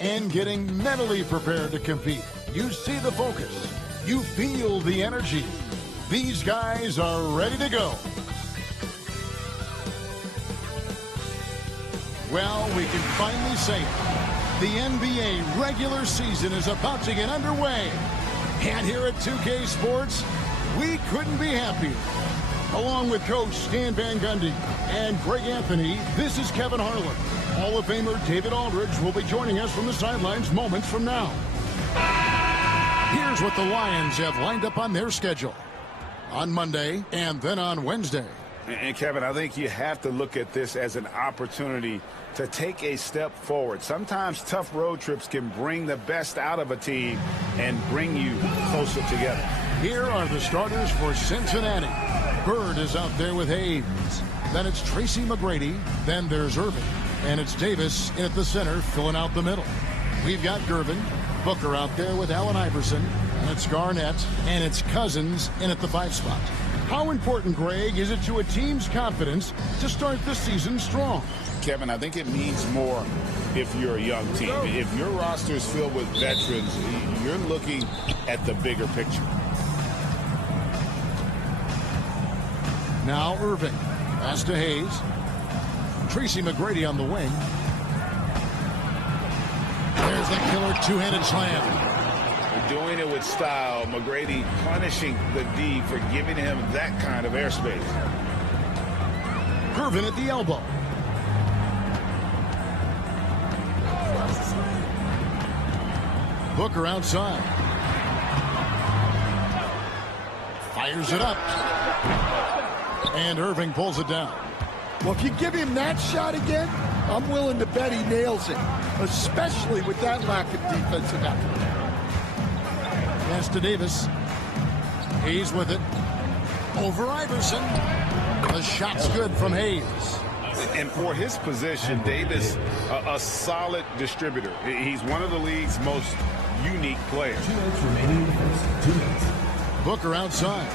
and getting mentally prepared to compete. You see the focus. You feel the energy. These guys are ready to go. Well, we can finally say it. The NBA regular season is about to get underway. And here at 2K Sports, we couldn't be happier. Along with Coach Stan Van Gundy and Greg Anthony, this is Kevin Harlan. Hall of Famer David Aldridge will be joining us from the sidelines moments from now. Here's what the Lions have lined up on their schedule. On Monday and then on Wednesday. And Kevin, I think you have to look at this as an opportunity to take a step forward. Sometimes tough road trips can bring the best out of a team and bring you closer together. Here are the starters for Cincinnati. Bird is out there with Hayes. Then it's Tracy McGrady. Then there's Irving. And it's Davis in at the center, filling out the middle. We've got Gervin. Booker out there with Allen Iverson. And it's Garnett. And it's Cousins in at the 5 spot. How important, Greg, is it to a team's confidence to start the season strong? Kevin, I think it means more if you're a young team. If your roster is filled with veterans, you're looking at the bigger picture. Now Irving. Pass to Hayes. Tracy McGrady on the wing. There's the killer two-handed slam. Doing it with style. McGrady punishing the D for giving him that kind of airspace. Gervin at the elbow. Booker outside. Fires it up. And Irving pulls it down. Well, if you give him that shot again, I'm willing to bet he nails it, especially with that lack of defensive effort. Pass to Davis. Hayes with it. Over Iverson. The shot's good from Hayes. And for his position, Davis, a solid distributor. He's one of the league's most unique players. 2 minutes remaining in the first. 2 minutes. Booker outside.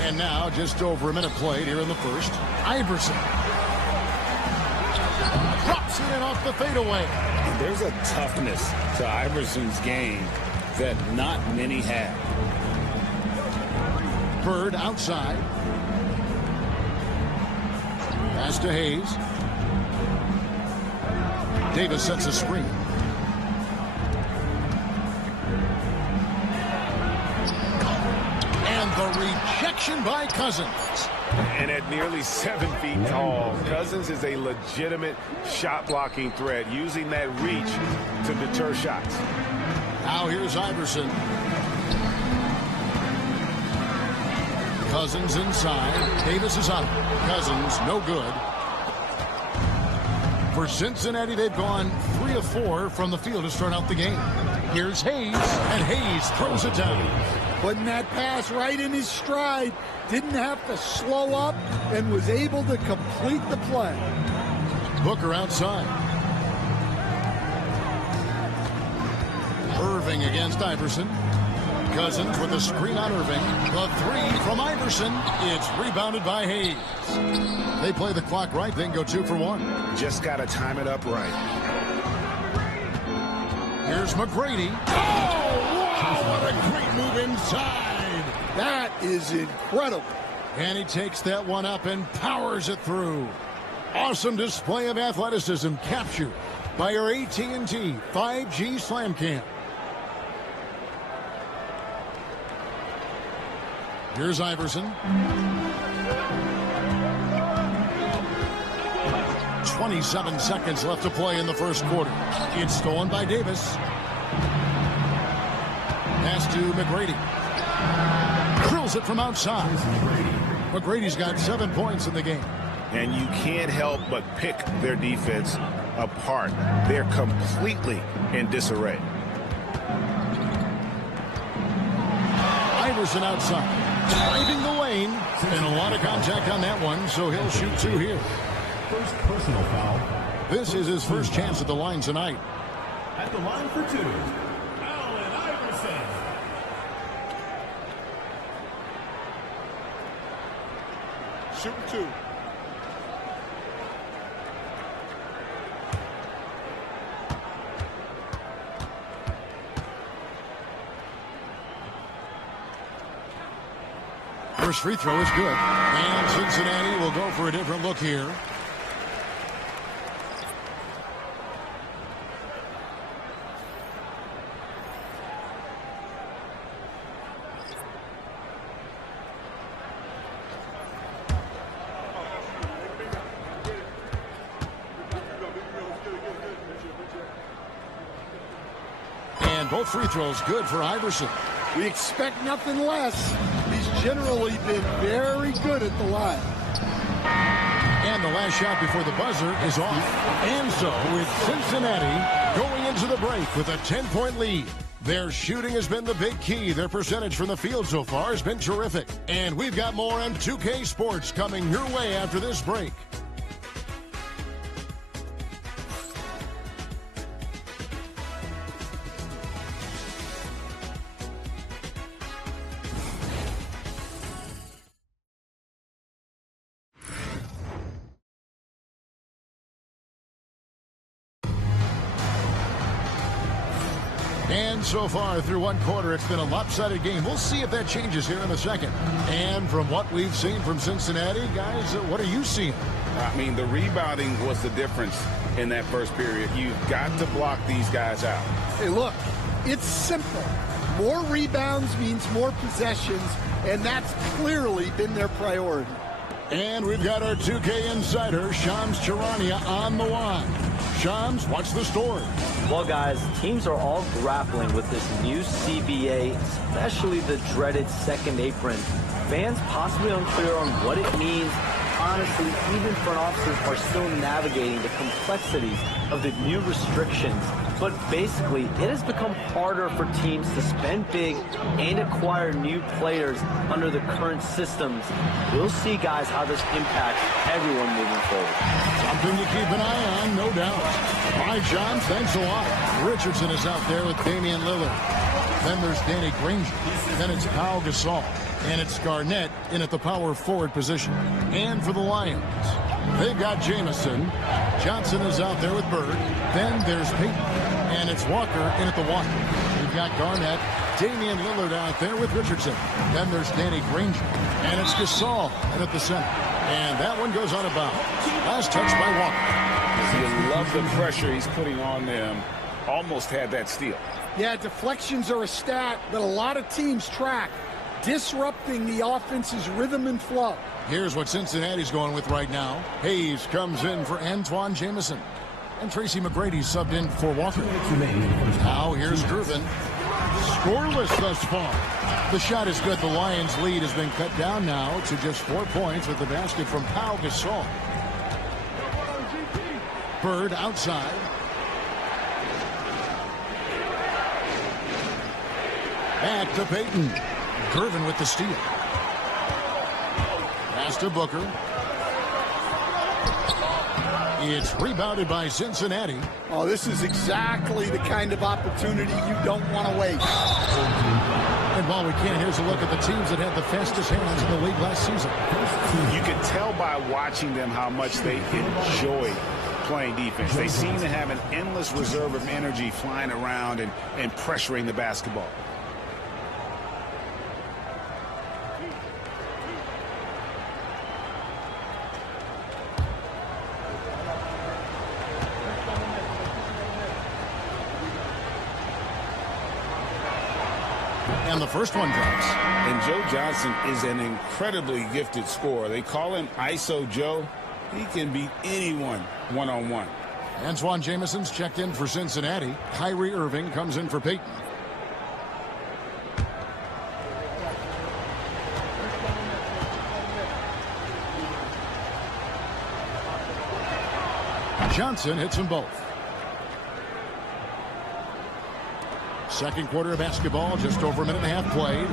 And now just over a minute played here in the first. Iverson. Drops it in off the fadeaway. There's a toughness to Iverson's game that not many have. Bird outside. Pass to Hayes. Davis sets a screen. And the rejection by Cousins. And at nearly 7 feet tall, Cousins is a legitimate shot-blocking threat, using that reach to deter shots. Now here's Iverson. Cousins inside. Davis is up. Cousins, no good. For Cincinnati, they've gone 3 of 4 from the field to start out the game. Here's Hayes, and Hayes throws it down. Putting that pass right in his stride. Didn't have to slow up and was able to complete the play. Booker outside. Irving against Iverson. Cousins with a screen on Irving. The 3 from Iverson. It's rebounded by Hayes. They play the clock right, then go 2 for 1. Just got to time it up right. Here's McGrady. Oh, wow, what a great move inside. That is incredible. And he takes that one up and powers it through. Awesome display of athleticism captured by our AT&T 5G Slam Cam. Here's Iverson. 27 seconds left to play in the first quarter. It's stolen by Davis. Pass to McGrady. Drills it from outside. McGrady's got 7 points in the game. And you can't help but pick their defense apart. They're completely in disarray. Iverson outside. Driving the lane. And a lot of contact on that one, so he'll shoot 2 here. First personal foul. This is his first chance at the line tonight. At the line for 2, Allen Iverson. Shooting 2. First free throw is good. And Cincinnati will go for a different look here. And both free throws good for Iverson. We expect nothing less. He's generally been very good at the line. And the last shot before the buzzer is off. And so it's Cincinnati going into the break with a 10-point lead. Their shooting has been the big key. Their percentage from the field so far has been terrific. And we've got more on 2K Sports coming your way after this break. And so far through one quarter, it's been a lopsided game. We'll see if that changes here in a second. And from what we've seen from Cincinnati, guys, what are you seeing? I mean, the rebounding was the difference in that first period. You've got to block these guys out. Hey, look, it's simple. More rebounds means more possessions, and that's clearly been their priority. And we've got our 2K insider, Shams Charania, on the line. Shams, what's the story? Well, guys, teams are all grappling with this new CBA, especially the dreaded second apron. Fans possibly unclear on what it means. Honestly, even front offices are still navigating the complexities of the new restrictions. But basically, it has become harder for teams to spend big and acquire new players under the current systems. We'll see, guys, how this impacts everyone moving forward. Something to keep an eye on, no doubt. All right, John, thanks a lot. Richardson is out there with Damian Lillard. Then there's Danny Granger. Then it's Pau Gasol. And it's Garnett in at the power forward position. And for the Lions, they've got Jamison. Johnson is out there with Bird. Then there's Peyton. And it's Walker in at the one. We've got Garnett, Damian Lillard out there with Richardson. Then there's Danny Granger. And it's Gasol in at the center. And that one goes out of bounds. Last touch by Walker. You love the pressure he's putting on them. Almost had that steal. Yeah, deflections are a stat that a lot of teams track, disrupting the offense's rhythm and flow. Here's what Cincinnati's going with right now. Hayes comes in for Antoine Jamison. And Tracy McGrady subbed in for Walker. Now here's Gervin. Scoreless thus far. The shot is good. The Lions' lead has been cut down now to just 4 points with the basket from Pau Gasol. Bird outside. Back to Peyton. Gervin with the steal. Pass to Booker. It's rebounded by Cincinnati. Oh, this is exactly the kind of opportunity you don't want to waste. And while we can, here's a look at the teams that had the fastest hands in the league last season. You can tell by watching them how much they enjoy playing defense. They seem to have an endless reserve of energy flying around and pressuring the basketball. And the first one drops. And Joe Johnson is an incredibly gifted scorer. They call him ISO Joe. He can beat anyone one-on-one. Antoine Jamison's checked in for Cincinnati. Kyrie Irving comes in for Peyton. Johnson hits them both. Second quarter of basketball, just over a minute and a half played.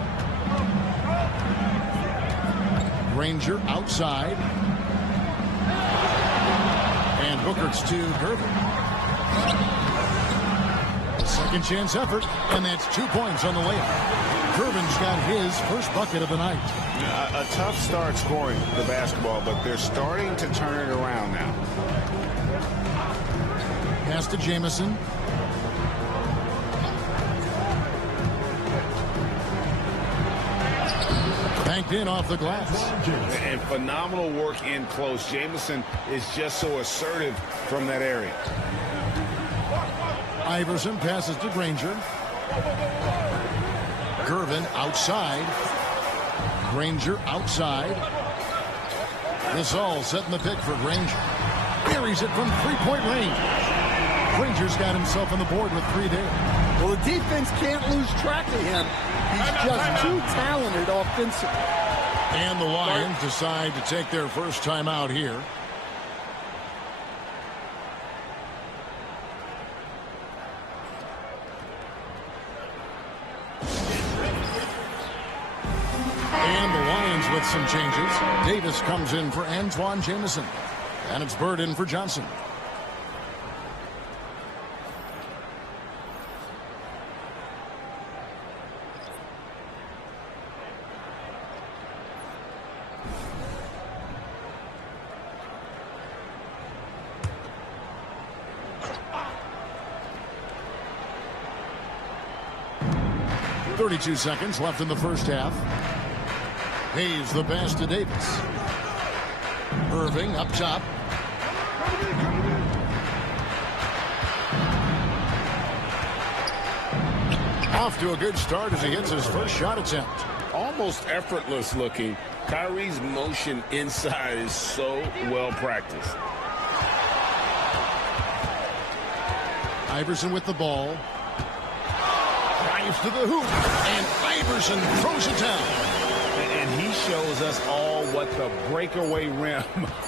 Granger outside. And Booker's to Gervin. A second chance effort, and that's 2 points on the layup. Gervin's got his first bucket of the night. A tough start scoring the basketball, but they're starting to turn it around now. Pass to Jamison. banked in off the glass. And phenomenal work in close. Jamison is just so assertive from that area. Iverson passes to Granger. Gervin outside. Granger outside. Gasol setting the pick for Granger. Buries it from three-point range. Granger's got himself on the board with 3 there. Well, the defense can't lose track of him. He's just too talented offensively. And the Lions decide to take their first time out here. And the Lions with some changes. Davis comes in for Antoine Jamison. And it's Bird in for Johnson. .32 seconds left in the first half. Hayes the pass to Davis. Irving up top. Off to a good start as he hits his first shot attempt. Almost effortless looking. Kyrie's motion inside is so well practiced. Iverson with the ball. Drives to the hoop. And Iverson throws it down. And he shows us all what the breakaway rim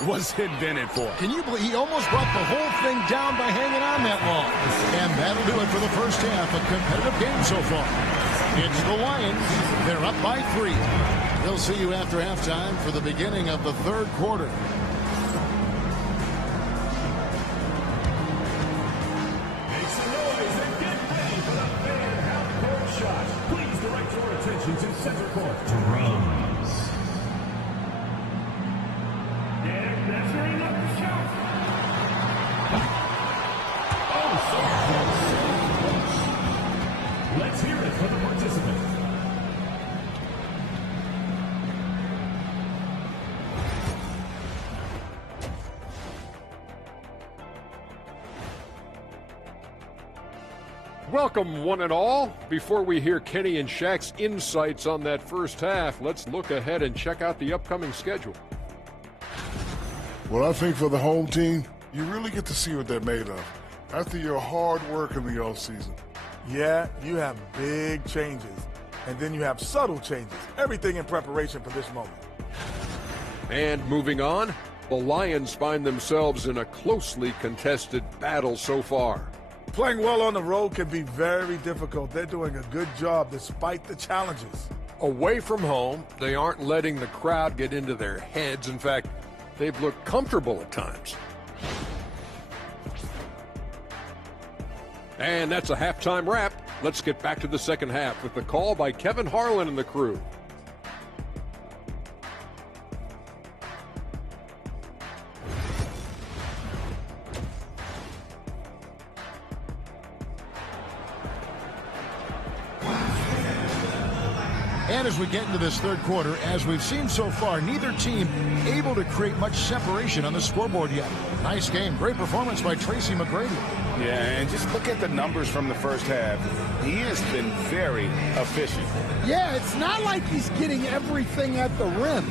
was invented for. Can you believe he almost brought the whole thing down by hanging on that long? And that'll do it for the first half. A competitive game so far. It's the Lions. They're up by 3. We'll see you after halftime for the beginning of the third quarter. Make some noise and get ready for the big half-court shot. Please direct your attention to center court. Drums. And that's where he left the shot. Oh, so close. Let's hear it for the participant. Welcome, one and all. Before we hear Kenny and Shaq's insights on that first half, let's look ahead and check out the upcoming schedule. Well, I think for the home team, you really get to see what they're made of after your hard work in the offseason. Yeah, you have big changes, and then you have subtle changes. Everything in preparation for this moment. And moving on, the Lions find themselves in a closely contested battle so far. Playing well on the road can be very difficult. They're doing a good job despite the challenges. Away from home, they aren't letting the crowd get into their heads. In fact, they've looked comfortable at times. And that's a halftime wrap. Let's get back to the second half with the call by Kevin Harlan and the crew. And as we get into this third quarter, as we've seen so far, neither team able to create much separation on the scoreboard yet. Nice game. Great performance by Tracy McGrady. Yeah, and just look at the numbers from the first half. He has been very efficient. Yeah, it's not like he's getting everything at the rim.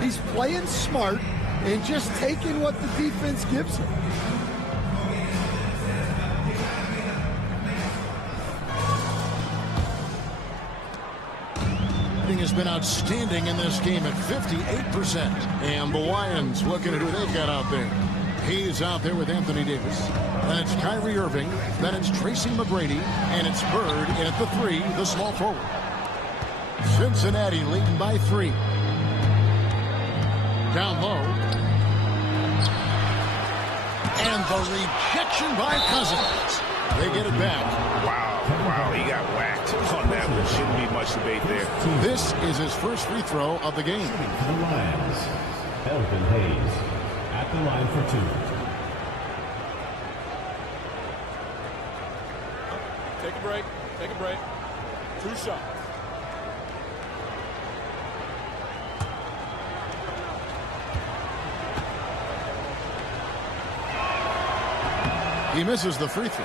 He's playing smart and just taking what the defense gives him. Has been outstanding in this game at 58%. And the Lions looking at who they've got out there. He's out there with Anthony Davis. Then it's Kyrie Irving. Then it's Tracy McGrady. And it's Bird in at the 3, the small forward. Cincinnati leading by 3. Down low. And the rejection by Cousins. They get it back. Wow, he got whacked on that one. Shouldn't be much debate there. This is his first free throw of the game. For the Lions, Elvin Hayes at the line for 2. Take a break. Take a break. 2 shots. He misses the free throw.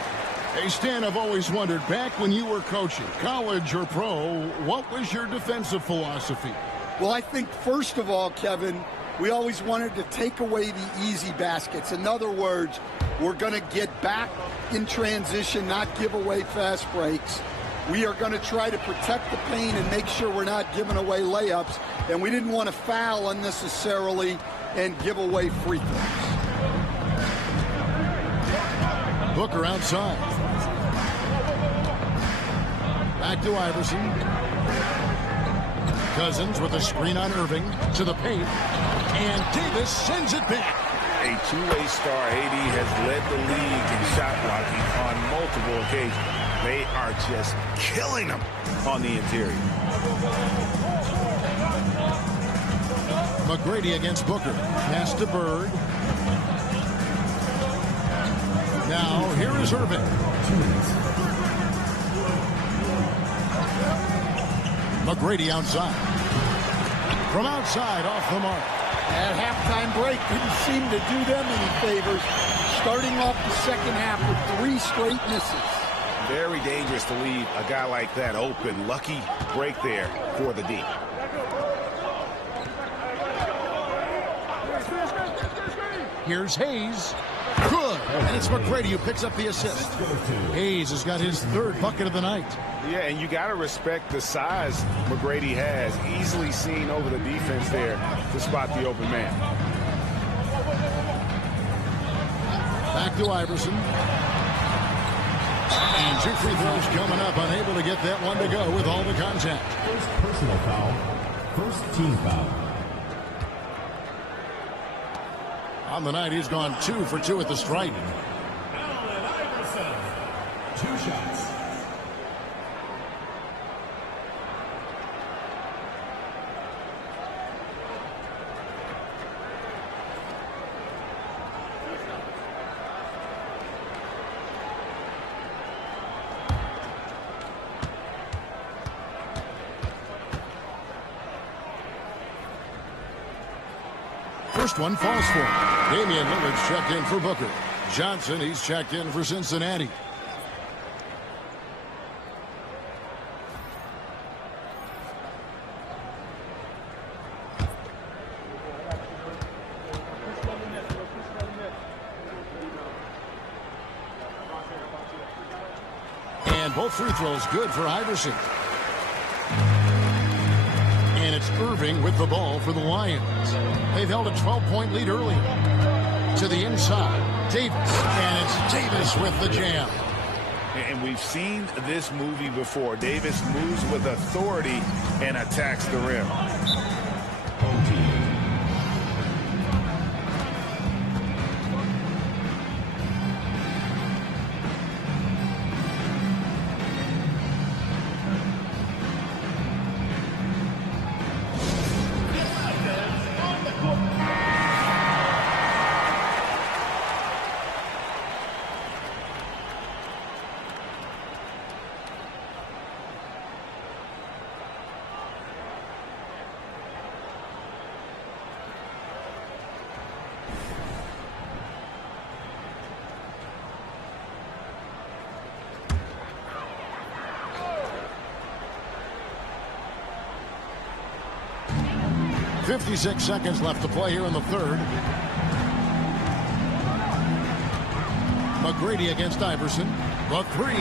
Hey, Stan, I've always wondered, back when you were coaching, college or pro, what was your defensive philosophy? Well, I think, first of all, Kevin, we always wanted to take away the easy baskets. In other words, we're going to get back in transition, not give away fast breaks. We are going to try to protect the paint and make sure we're not giving away layups. And we didn't want to foul unnecessarily and give away free throws. Booker outside. Back to Iverson. Cousins with a screen on Irving to the paint. And Davis sends it back. A two-way star, AD has led the league in shot blocking on multiple occasions. They are just killing them on the interior. McGrady against Booker. Pass to Bird. Now, here is Irving. McGrady outside. From outside, off the mark. That halftime break didn't seem to do them any favors. Starting off the second half with 3 straight misses. Very dangerous to leave a guy like that open. Lucky break there for the D. Here's Hayes. Good. And it's McGrady who picks up the assist. Hayes has got his 3rd bucket of the night. Yeah, and you got to respect the size McGrady has. Easily seen over the defense there to spot the open man. Back to Iverson. And 2 free throws coming up. Unable to get that one to go with all the contact. First personal foul. First team foul. On the night, he's gone 2 for 2 at the stripe. Allen Iverson. 2 shots. First one falls for him. Damian Lillard's checked in for Booker. Johnson, he's checked in for Cincinnati. And both free throws good for Iverson. And it's Irving with the ball for the Lions. They've held a 12-point lead early. To the inside, Davis. And it's Davis with the jam. And we've seen this movie before. Davis moves with authority and attacks the rim. .56 seconds left to play here in the 3rd. McGrady against Iverson. The 3.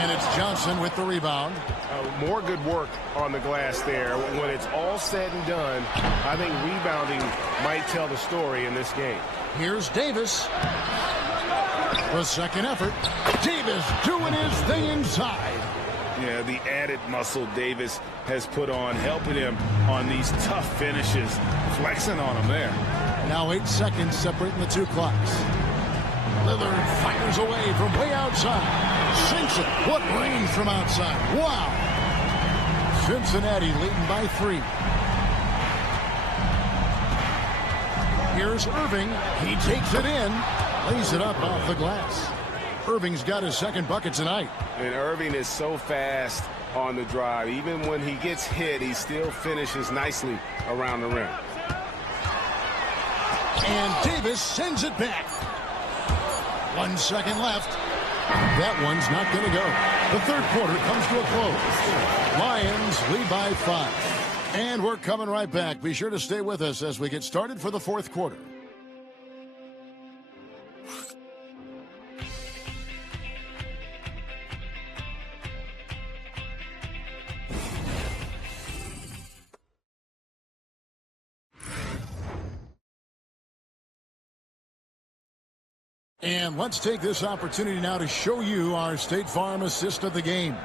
And it's Johnson with the rebound. More good work on the glass there. When it's all said and done, I think rebounding might tell the story in this game. Here's Davis. The second effort. Davis doing his thing inside. Yeah, the added muscle Davis has put on, helping him on these tough finishes, flexing on him there. Now 8 seconds separating the 2 clocks. Lillard fires away from way outside. Sinks it. What range from outside. Wow. Cincinnati leading by 3. Here's Irving. He takes it in. Lays it up off the glass. Irving's got his 2nd bucket tonight. And Irving is so fast on the drive. Even when he gets hit, he still finishes nicely around the rim. And Davis sends it back. 1 second left. That one's not going to go. The third quarter comes to a close. Lions lead by 5. And we're coming right back. Be sure to stay with us as we get started for the fourth quarter. And let's take this opportunity now to show you our State Farm assist of the game.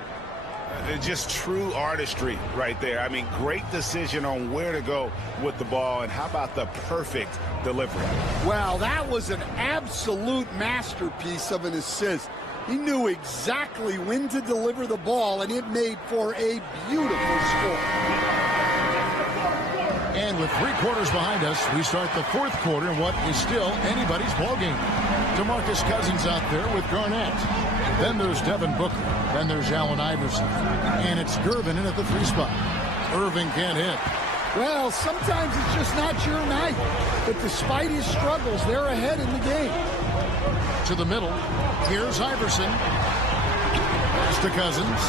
Just true artistry right there. I mean, great decision on where to go with the ball, and how about the perfect delivery? Well, that was an absolute masterpiece of an assist. He knew exactly when to deliver the ball, and it made for a beautiful score. And with 3 quarters behind us, we start the fourth quarter in what is still anybody's ballgame. DeMarcus Cousins out there with Garnett. Then there's Devin Booker. Then there's Allen Iverson. And it's Gervin in at the 3 spot. Irving can't hit. Well, sometimes it's just not your night. But despite his struggles, they're ahead in the game. To the middle. Here's Iverson. Pass to Cousins.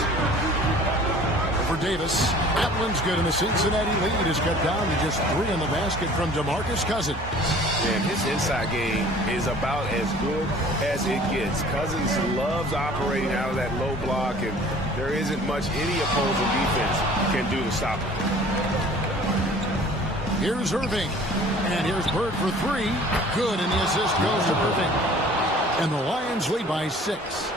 For Davis. That one's good, and the Cincinnati lead is cut down to just 3 in the basket from DeMarcus Cousins. And his inside game is about as good as it gets. Cousins loves operating out of that low block, and there isn't much any opposing defense can do to stop him. Here's Irving. And here's Bird for 3. Good, and the assist goes to Irving. And the Lions lead by 6.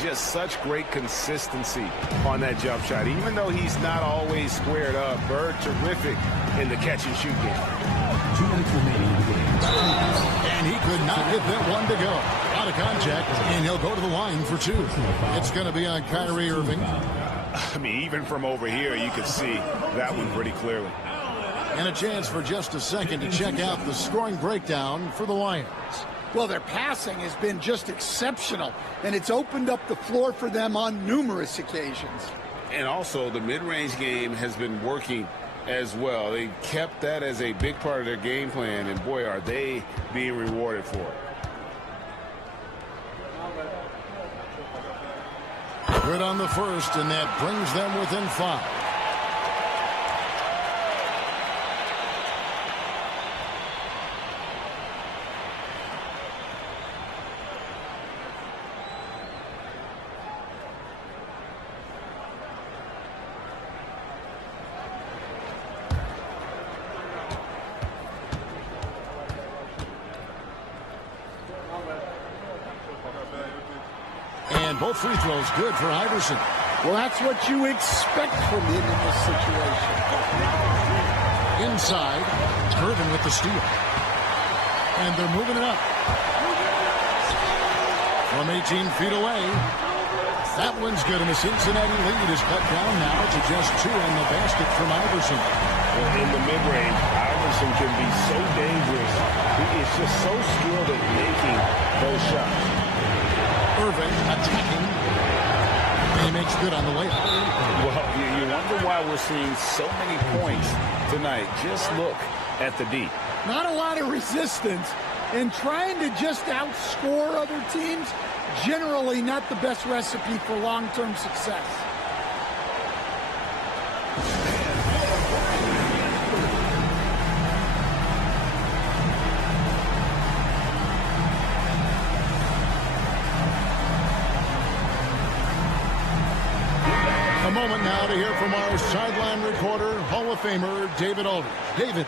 Just such great consistency on that jump shot. Even though he's not always squared up, Bird terrific in the catch-and-shoot game. 2 minutes remaining in the game. And he could not get that one to go. Out of contact, and he'll go to the line for 2. It's going to be on Kyrie Irving. I mean, even from over here, you could see that one pretty clearly. And a chance for just a second to check out the scoring breakdown for the Lions. Well, their passing has been just exceptional, and it's opened up the floor for them on numerous occasions. And also, the mid-range game has been working as well. They kept that as a big part of their game plan, and boy, are they being rewarded for it. Good on the first, and that brings them within 5. And both free throws good for Iverson. Well, that's what you expect from him in this situation. Inside, Gervin with the steal. And they're moving it up. From 18 feet away. That one's good, and the Cincinnati lead is cut down now to just 2 in the basket from Iverson. Well, in the mid-range, Iverson can be so dangerous. He is just so skilled at making those shots. Irving attacking. And he makes good on the layup. Well, you wonder why we're seeing so many points tonight. Just look at the D. Not a lot of resistance, and trying to just outscore other teams, generally not the best recipe for long-term success. A moment now to hear from our sideline reporter, Hall of Famer David Aldridge. David.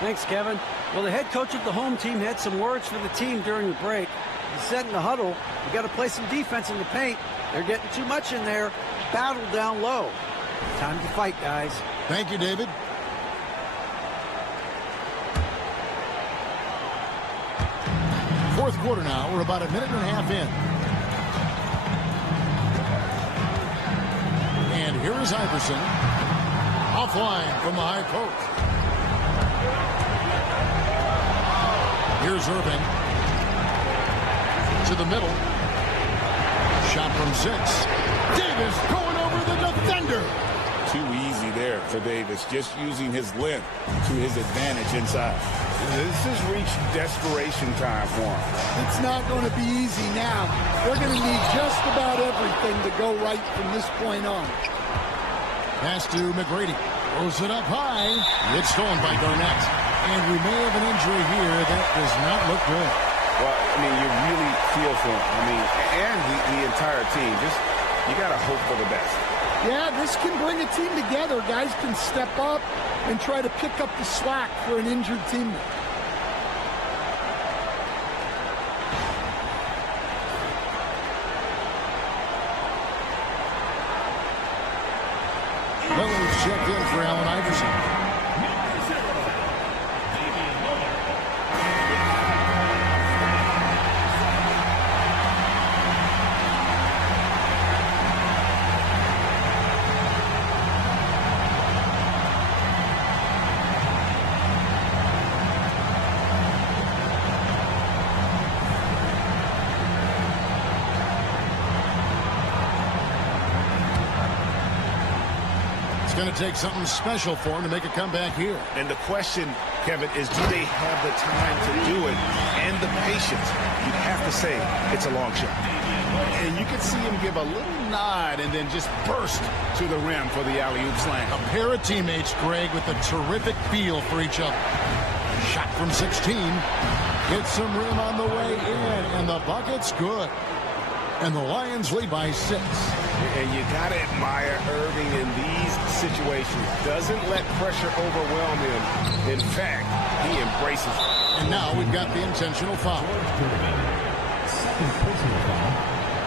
Thanks, Kevin. Well, the head coach of the home team had some words for the team during the break. He said in the huddle, we got to play some defense in the paint. They're getting too much in there. Battle down low. Time to fight, guys. Thank you, David. Fourth quarter now. We're about a minute and a half in. And here is Iverson. Offline from the high post. Here's Irving. To the middle. Shot from 6. Davis going over the defender. too easy there for Davis, just using his length to his advantage inside. This has reached desperation time for him. It's not going to be easy now. They're going to need just about everything to go right from this point on. Pass to McGrady. Throws it up high. It's stolen by Garnett. And we may have an injury here that does not look good. Well, I mean, you really feel for him. I mean, and the entire team. Just, you got to hope for the best. Yeah, this can bring a team together. Guys can step up and try to pick up the slack for an injured teammate. Lillard's checked in for Allen Iverson. 'It's going to take something special for him to make a comeback here. And the question, Kevin, is do they have the time to do it and the patience? You have to say it's a long shot. And you can see him give a little nod and then just burst to the rim for the alley-oop slam. A pair of teammates, Greg, with a terrific feel for each other. Shot from 16. Gets some rim on the way in, and the bucket's good. And the Lions lead by 6. And you got to admire Irving in these situations. Doesn't let pressure overwhelm him. In fact, he embraces it. And now we've got the intentional foul. Second personal foul.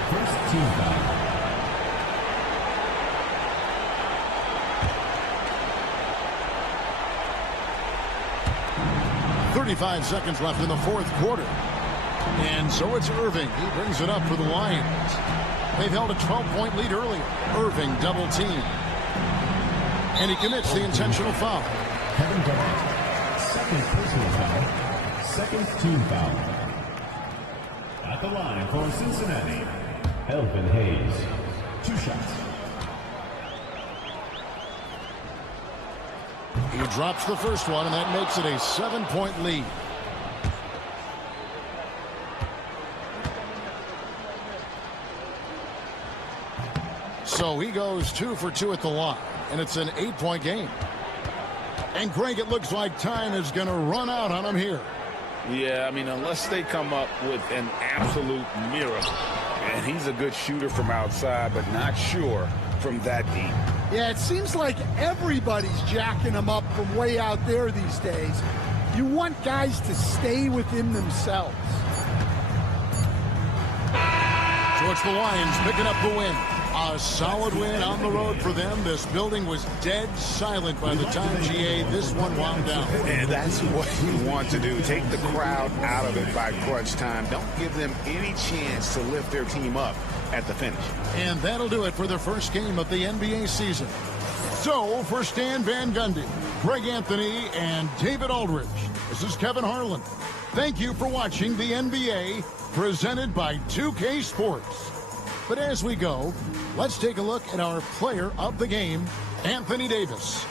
First team foul. .35 seconds left in the fourth quarter. And so it's Irving. He brings it up for the Lions. They've held a 12-point lead earlier. Irving double team. And he commits the intentional foul. Kevin Durant, second personal foul, second team foul. At the line for Cincinnati, Elvin Hayes. 2 shots. He drops the first one, and that makes it a 7-point lead. So he goes 2 for 2 at the line, and it's an 8-point game. And Greg, it looks like time is going to run out on him here. Yeah, I mean, unless they come up with an absolute miracle. And he's a good shooter from outside, but not sure from that deep. Yeah, it seems like everybody's jacking him up from way out there these days. You want guys to stay within themselves. So it's the Lions picking up the win. A solid win on the road for them. This building was dead silent by the time, GA, this one wound down. And that's what you want to do. Take the crowd out of it by crunch time. Don't give them any chance to lift their team up at the finish. And that'll do it for the first game of the NBA season. So, for Stan Van Gundy, Greg Anthony, and David Aldridge, this is Kevin Harlan. Thank you for watching the NBA, presented by 2K Sports. But as we go, let's take a look at our player of the game, Anthony Davis.